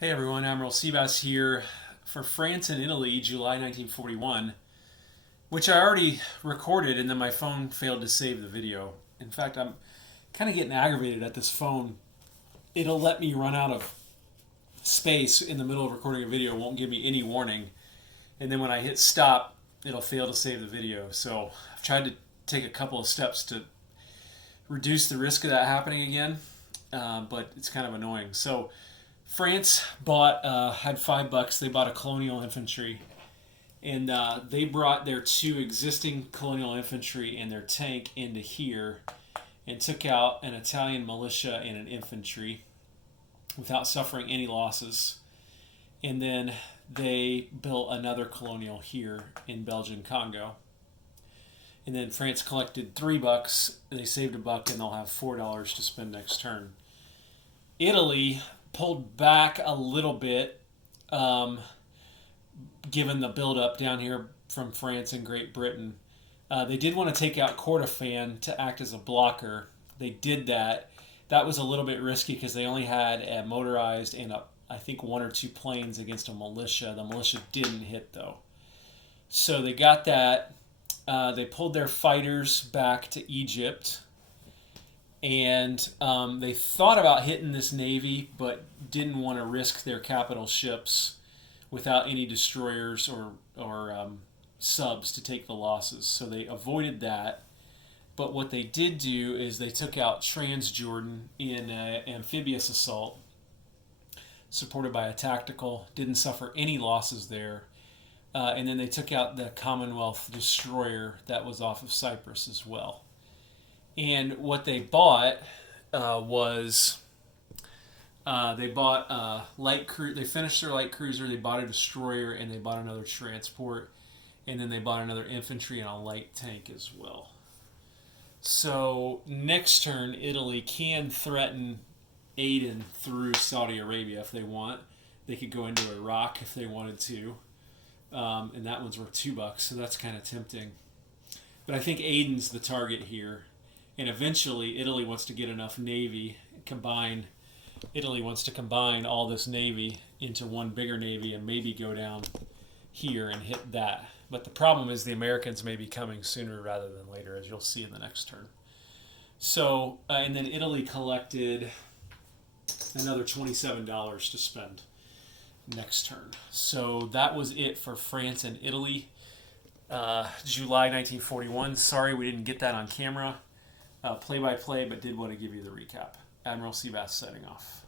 Hey everyone, Admiral Seabass here for France and Italy, July 1941, which I already recorded and then my phone failed to save the video. In fact, I'm kind of getting aggravated at this phone. It'll let me run out of space in the middle of recording a video, it won't give me any warning. And then when I hit stop, it'll fail to save the video. So I've tried to take a couple of steps to reduce the risk of that happening again, but it's kind of annoying. So France had $5. They bought a colonial infantry, and they brought their two existing colonial infantry and their tank into here, and took out an Italian militia and an infantry without suffering any losses. And then they built another colonial here in Belgian Congo. And then France collected $3. They saved $1, and they'll have $4 to spend next turn. Italy pulled back a little bit, given the buildup down here from France and Great Britain. They did want to take out Kordofan to act as a blocker. They did that. That was a little bit risky because they only had a motorized and I think one or two planes against a militia. The militia didn't hit though. So they got that. They pulled their fighters back to Egypt, and they thought about hitting this navy, but didn't want to risk their capital ships without any destroyers or subs to take the losses. So they avoided that. But what they did do is they took out Transjordan in an amphibious assault, supported by a tactical. Didn't suffer any losses there. And then they took out the Commonwealth destroyer that was off of Cyprus as well. And what they bought was they bought a light cruiser. They finished their light cruiser. They bought a destroyer, and they bought another transport, and then they bought another infantry and a light tank as well. So next turn, Italy can threaten Aden through Saudi Arabia if they want. They could go into Iraq if they wanted to, and that one's worth $2, so that's kind of tempting. But I think Aden's the target here. And eventually, Italy wants to get enough navy, Italy wants to combine all this navy into one bigger navy and maybe go down here and hit that. But the problem is the Americans may be coming sooner rather than later, as you'll see in the next turn. So, and then Italy collected another $27 to spend next turn. So that was it for France and Italy, July 1941. Sorry we didn't get that on camera. Play by play, but did want to give you the recap. Admiral Seabass signing off.